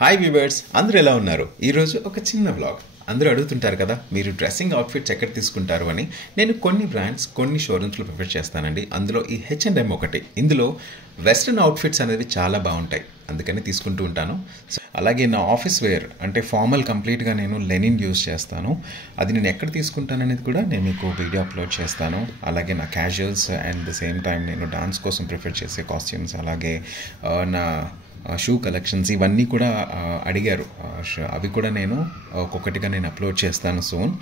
Hi viewers, అందరూ ఎలా ఉన్నారు? ఈరోజు ఒక చిన్న వ్లాగ్. అందరూ అడుగుతుంటారు కదా, మీరు డ్రెస్సింగ్ అవుట్ఫిట్స్ ఎక్కడ తీసుకుంటారు అని. నేను కొన్ని బ్రాండ్స్, కొన్ని షోరూమ్స్లో ప్రిఫర్ చేస్తానండి. అందులో ఈ H&M ఒకటి. ఇందులో వెస్ట్రన్ అవుట్ఫిట్స్ అనేవి చాలా బాగుంటాయి, అందుకని తీసుకుంటూ ఉంటాను. అలాగే నా ఆఫీస్ వేర్ అంటే ఫార్మల్ కంప్లీట్గా నేను లెనిన్ యూజ్ చేస్తాను. అది నేను ఎక్కడ తీసుకుంటాను అనేది కూడా నేను మీకు వీడియో అప్లోడ్ చేస్తాను. అలాగే నా casuals and the same time నేను డాన్స్ కోసం ప్రిఫర్ చేసే కాస్ట్యూమ్స్, అలాగే నా షూ కలెక్షన్స్ ఇవన్నీ కూడా అడిగారు. అవి కూడా నేను ఒక్కొక్కటిగా నేను అప్లోడ్ చేస్తాను సూన్.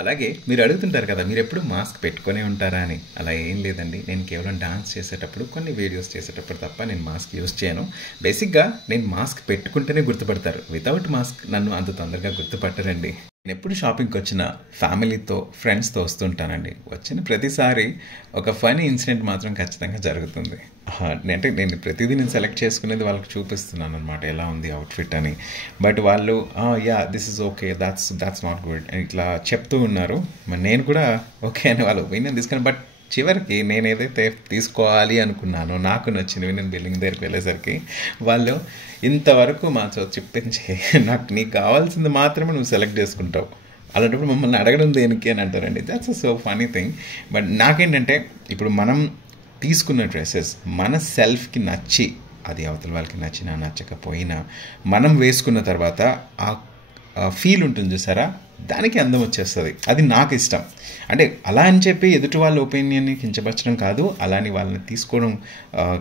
అలాగే మీరు అడుగుతుంటారు కదా, మీరు ఎప్పుడు మాస్క్ పెట్టుకునే ఉంటారా అని. అలా ఏం లేదండి, నేను కేవలం డాన్స్ చేసేటప్పుడు, కొన్ని వీడియోస్ చేసేటప్పుడు తప్ప నేను మాస్క్ యూజ్ చేయను. బేసిక్గా నేను మాస్క్ పెట్టుకుంటేనే గుర్తుపడతారు, వితౌట్ మాస్క్ నన్ను అంత తొందరగా గుర్తుపట్టరండి. నేను ఎప్పుడు షాపింగ్కి వచ్చిన ఫ్యామిలీతో, ఫ్రెండ్స్తో వస్తుంటానండి. వచ్చిన ప్రతిసారి ఒక ఫనీ ఇన్సిడెంట్ మాత్రం ఖచ్చితంగా జరుగుతుంది. అంటే నేను ప్రతిదీ నేను సెలెక్ట్ చేసుకునేది వాళ్ళకి చూపిస్తున్నాను అనమాట, ఎలా ఉంది అవుట్ఫిట్ అని. బట్ వాళ్ళు yeah this is okay, that's not good అని ఇట్లా చెప్తూ ఉన్నారు. మరి నేను కూడా ఓకే అని వాళ్ళ ఒపీనియన్ తీసుకున్నాను. బట్ చివరికి నేను ఏదైతే తీసుకోవాలి అనుకున్నానో, నాకు నచ్చినవి, నేను బిల్లింగ్ దగ్గరికి వెళ్ళేసరికి వాళ్ళు ఇంతవరకు మాతో చెప్పించి నీకు కావాల్సింది మాత్రమే నువ్వు సెలెక్ట్ చేసుకుంటావు, అలాంటప్పుడు మమ్మల్ని అడగడం దేనికి అని అంటారండి. That's so funny thing. But నాకేంటంటే, ఇప్పుడు మనం తీసుకున్న డ్రెస్సెస్ మన సెల్ఫ్కి నచ్చి, అది అవతల వాళ్ళకి నచ్చినా నచ్చకపోయినా, మనం వేసుకున్న తర్వాత ఆ ఫీల్ ఉంటుంది చూసారా, దానికి అందం వచ్చేస్తుంది. అది నాకు ఇష్టం. అంటే అలా అని చెప్పి ఎదుటి వాళ్ళ ఒపీనియన్ని కించపరచడం కాదు, అలాని వాళ్ళని తీసుకోవడం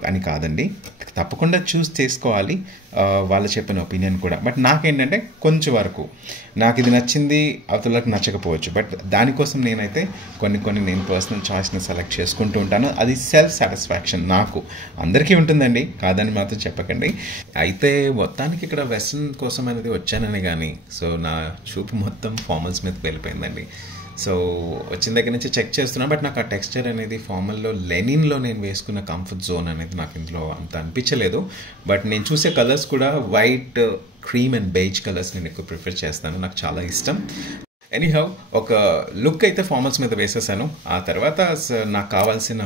అని కాదండి. తప్పకుండా చూస్ చేసుకోవాలి వాళ్ళు చెప్పిన ఒపీనియన్ కూడా. బట్ నాకేంటంటే, కొంచెం వరకు నాకు ఇది నచ్చింది, అవతలకు నచ్చకపోవచ్చు. బట్ దానికోసం నేనైతే కొన్ని నేను పర్సనల్ చాయిస్ని సెలెక్ట్ చేసుకుంటూ ఉంటాను. అది సెల్ఫ్ సాటిస్ఫాక్షన్ నాకు. అందరికీ ఉంటుందండి, కాదని మాత్రం చెప్పకండి. అయితే మొత్తానికి ఇక్కడ వెస్ట్రన్ కోసం అనేది వచ్చానని కానీ, సో నా చూపు మొత్తం ఫార్మల్స్ మీదకి వెళ్ళిపోయిందండి. సో వచ్చిన దగ్గర నుంచి చెక్ చేస్తున్నా. బట్ నాకు ఆ టెక్స్చర్ అనేది ఫార్మల్లో లెనిన్లో నేను వేసుకున్న కంఫర్ట్ జోన్ అనేది నాకు ఇందులో అంత అనిపించలేదు. బట్ నేను చూసే కలర్స్ కూడా white, cream and beige colours నేను ఎక్కువ ప్రిఫర్ చేస్తాను, నాకు చాలా ఇష్టం. ఎనీహౌ, ఒక లుక్ అయితే ఫార్మల్స్ మీద వేసేసాను. ఆ తర్వాత నాకు కావాల్సిన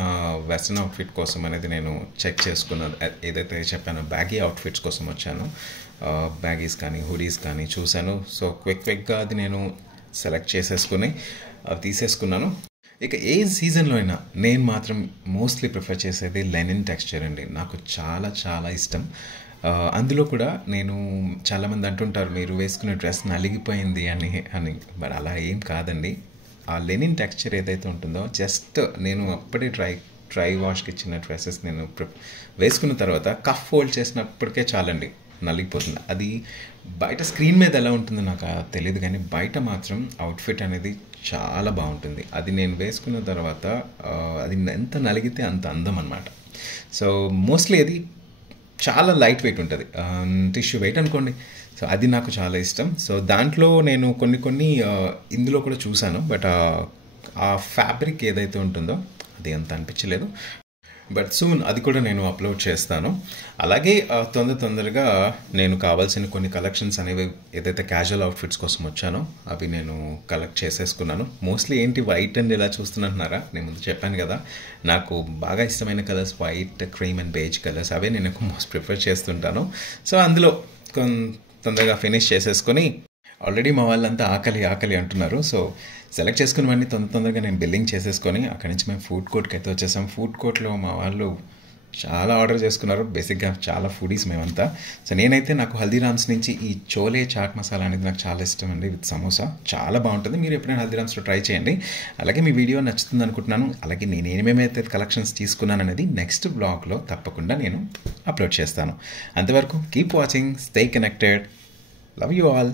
వెస్ట్రన్ అవుట్ఫిట్ కోసం అనేది నేను చెక్ చేసుకున్నాను. ఏదైతే చెప్పానో బ్యాగీ అవుట్ఫిట్స్ కోసం వచ్చాను. బ్యాగీస్ కానీ హుడీస్ కానీ చూశాను. సో క్విక్గా అది నేను సెలెక్ట్ చేసేసుకుని అవి తీసేసుకున్నాను. ఇక ఏ సీజన్లో అయినా నేను మాత్రం మోస్ట్లీ ప్రిఫర్ చేసేది లెనిన్ టెక్స్చర్ అండి. నాకు చాలా చాలా ఇష్టం. అందులో కూడా నేను, చాలామంది అంటుంటారు మీరు వేసుకునే డ్రెస్ నలిగిపోయింది అని. మరి అలా ఏం కాదండి. ఆ లెనిన్ టెక్స్చర్ ఏదైతే ఉంటుందో, జస్ట్ నేను అప్పుడే డ్రై వాష్కి ఇచ్చిన డ్రెస్సెస్ నేను వేసుకున్న తర్వాత కఫ్ ఫోల్డ్ చేసినప్పటికే చాలండి, నలిగిపోతుంది. అది బయట స్క్రీన్ మీద ఎలా ఉంటుందో నాకు తెలియదు, కానీ బయట మాత్రం అవుట్ఫిట్ అనేది చాలా బాగుంటుంది. అది నేను వేసుకున్న తర్వాత అది ఎంత నలిగితే అంత అందం అన్నమాట. సో మోస్ట్లీ అది చాలా లైట్ వెయిట్ ఉంటుంది, టిష్యూ వెయిట్ అనుకోండి. సో అది నాకు చాలా ఇష్టం. సో దాంట్లో నేను కొన్ని ఇందులో కూడా చూశాను. బట్ ఆ ఫ్యాబ్రిక్ ఏదైతే ఉంటుందో అది అంత అనిపించలేదు. బట్ సూన్ అది కూడా నేను అప్లోడ్ చేస్తాను. అలాగే తొందరగా నేను కావాల్సిన కొన్ని కలెక్షన్స్ అనేవి, ఏదైతే క్యాజువల్ అవుట్ఫిట్స్ కోసం వచ్చానో అవి నేను కలెక్ట్ చేసేసుకున్నాను. మోస్ట్లీ ఏంటి వైట్ అండ్ ఇలా చూస్తున్నారా, నేను ముందు చెప్పాను కదా, నాకు బాగా ఇష్టమైన colours white, cream and beige colours. అవే నేను ఎక్కువ మోస్ట్ ప్రిఫర్ చేస్తుంటాను. సో అందులో తొందరగా ఫినిష్ చేసేసుకొని, ఆల్రెడీ మా వాళ్ళంతా ఆకలి అంటున్నారు. సో సెలెక్ట్ చేసుకున్నవన్నీ తొందరగా నేను బిల్లింగ్ చేసేసుకొని అక్కడి నుంచి మేము ఫుడ్ కోర్ట్కి అయితే వచ్చేసాం. ఫుడ్ కోర్ట్లో మా వాళ్ళు చాలా ఆర్డర్ చేసుకున్నారు. బేసిక్గా చాలా ఫుడీస్ మేమంతా. సో నేనైతే, నాకు హల్దీరామ్స్ నుంచి ఈ చోలే చాట్ మసాలా అనేది నాకు చాలా ఇష్టం అండి, విత్ సమోసా. చాలా బాగుంటుంది. మీరు ఎప్పుడైనా హల్దీరామ్స్లో ట్రై చేయండి. అలాగే మీ వీడియో నచ్చుతుంది అనుకుంటున్నాను. అలాగే నేను ఏమేమైతే కలెక్షన్స్ తీసుకున్నాను అనేది నెక్స్ట్ బ్లాగ్లో తప్పకుండా నేను అప్లోడ్ చేస్తాను. అంతవరకు keep watching, stay connected, love you all.